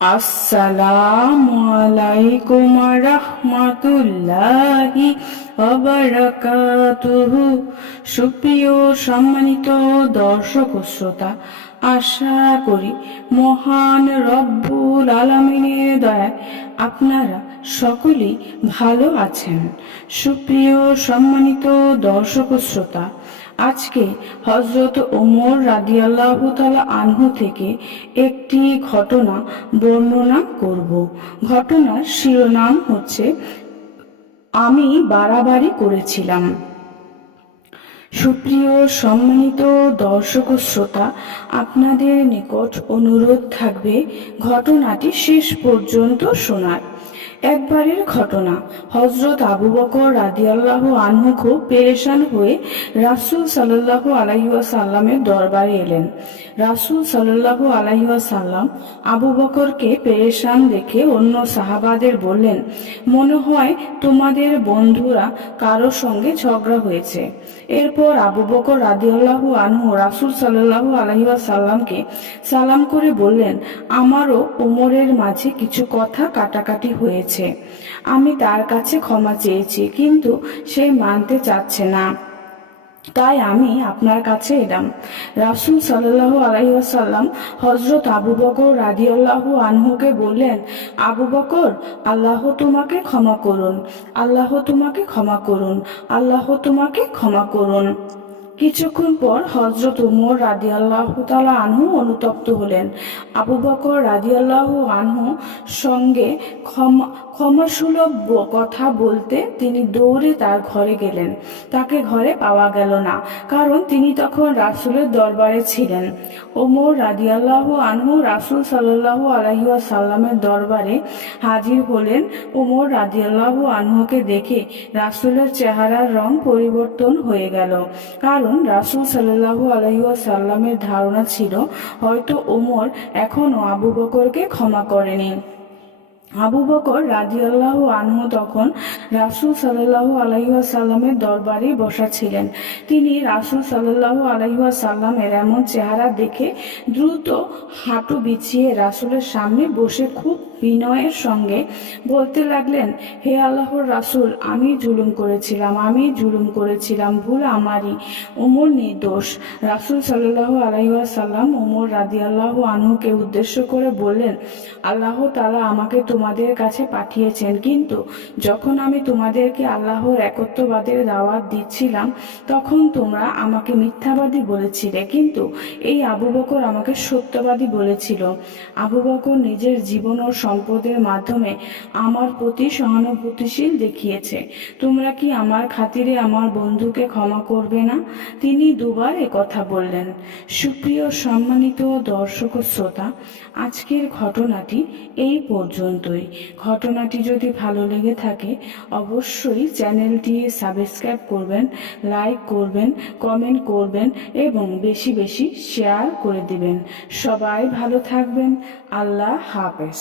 আসসালামু আলাইকুম রাহমাতুল্লাহি ওয়া বারাকাতুহু। সুপ্রিয় সম্মানিত দর্শক ও শ্রোতা, আশা করি মহান রব্বুল আলামিনের দয়ায় আপনারা সকলেই ভালো আছেন। সুপ্রিয় সম্মানিত দর্শক ও শ্রোতা, আজকে হযরত ওমর রাদিয়াল্লাহু তাআলা আনহু থেকে একটি ঘটনা বর্ণনা করব। ঘটনার শিরোনাম হচ্ছে আমি বাড়াবাড়ি করেছিলাম। সুপ্রিয় সম্মানিত দর্শক ও শ্রোতা, আপনাদের নিকট অনুরোধ থাকবে ঘটনাটি শেষ পর্যন্ত শোনার। একবারের ঘটনা, হযরত আবু বকর রাদিয়াল্লাহু আনহু খুব পেরেশান হয়ে রাসূল সাল্লাল্লাহু আলাইহি ওয়াসাল্লামের দরবারে এলেন। রাসূল সাল্লাল্লাহু আলাইহি ওয়াসাল্লাম আবু বকরকে পেরেশান দেখে অন্য সাহাবাদের বললেন, মনে হয় তোমাদের বন্ধুরা কারো সঙ্গে ঝগড়া হয়েছে। এরপর আবু বকর রাদিয়াল্লাহু আনহু রাসূল সাল্লাল্লাহু আলাইহি ওয়াসাল্লামকে সালাম করে বললেন, আমারও ওমরের মাঝে কিছু কথা কাটাকাটি হয়েছে। আমি তার কাছে ক্ষমা চেয়েছি, কিন্তু সে মানতে চাচ্ছে না, তাই আমি আপনার কাছে এলাম। রাসূল সাল্লাল্লাহু আলাইহি ওয়াসাল্লাম হযরত আবু বকর রাদিয়াল্লাহু আনহুকে বললেন, আবু বকর, আল্লাহ তোমাকে ক্ষমা করুন, আল্লাহ তোমাকে ক্ষমা করুন, আল্লাহ তোমাকে ক্ষমা করুন। কিছুক্ষণ পর হযরত ওমর রাদিয়াল্লাহু তাআলা আনহু অনুতপ্ত হলেন। আবু বকর রাদিয়াল্লাহু আনহু সঙ্গে ক্ষমাসুলভ কথা বলতে তিনি দৌড়ে তার ঘরে গেলেন। তাকে ঘরে পাওয়া গেল না, কারণ তিনি তখন রাসূলের দরবারে ছিলেন। ওমর রাদিয়াল্লাহু আনহু রাসূল সাল্লাল্লাহু আলাইহি ওয়াসাল্লামের দরবারে হাজির হলেন। ওমর রাদিয়াল্লাহু আনহুকে দেখে রাসূলের চেহারার রং পরিবর্তন হয়ে গেল, কারণ রাসূল সাল্লাল্লাহু আলাইহি ওয়াসাল্লামের ধারণা ছিল হয়তো ওমর এখনো আবু বকরকে ক্ষমা করেনি। আবু বকর রাদিয়াল্লাহু আনহু তখন রাসূল সাল্লাল্লাহু আলাইহি ওয়াসাল্লামের দরবারে বসা ছিলেন। তিনি রাসূল সাল্লাল্লাহু আলাইহি ওয়াসাল্লামের এমন চেহারা দেখে দ্রুত হাঁটু বিছিয়ে রাসূলের সামনে বসে খুব বিনয়ের সঙ্গে বলতে লাগলেন, হে আল্লাহর রাসূল, আমি জুলুম করেছিলাম, ভুল আমারই, ওমর নির্দোষ। রাসূল সাল্লাল্লাহু আলাইহি ওয়াসাল্লাম ওমর রাদিয়াল্লাহু আনহুকে উদ্দেশ্য করে বললেন, আল্লাহ তাআলা আমাকে তোমাদের কাছে পাঠিয়েছেন, কিন্তু যখন আমি তোমাদেরকে আল্লাহর একত্ববাদের দাওয়াত দিচ্ছিলাম তখন তোমরা আমাকে মিথ্যাবাদী বলেছিলে, কিন্তু এই আবু বকর আমাকে সত্যবাদী বলেছিল। আবু বকর নিজের জীবন ও সম্পদের মাধ্যমে আমার প্রতি সহানুভূতিশীল দেখিয়েছে। তোমরা কি আমার খাতিরে আমার বন্ধুকে ক্ষমা করবে না? তিনি দুবার কথা বললেন। সুপ্রিয় সম্মানিত দর্শক ও শ্রোতা, আজকের ঘটনাটি এই পর্যন্তই। ঘটনাটি যদি ভালো লেগে থাকে অবশ্যই চ্যানেলটি সাবস্ক্রাইব করবেন, লাইক করবেন, কমেন্ট করবেন এবং বেশি বেশি শেয়ার করে দিবেন। সবাই ভালো থাকবেন। আল্লাহ হাফেজ।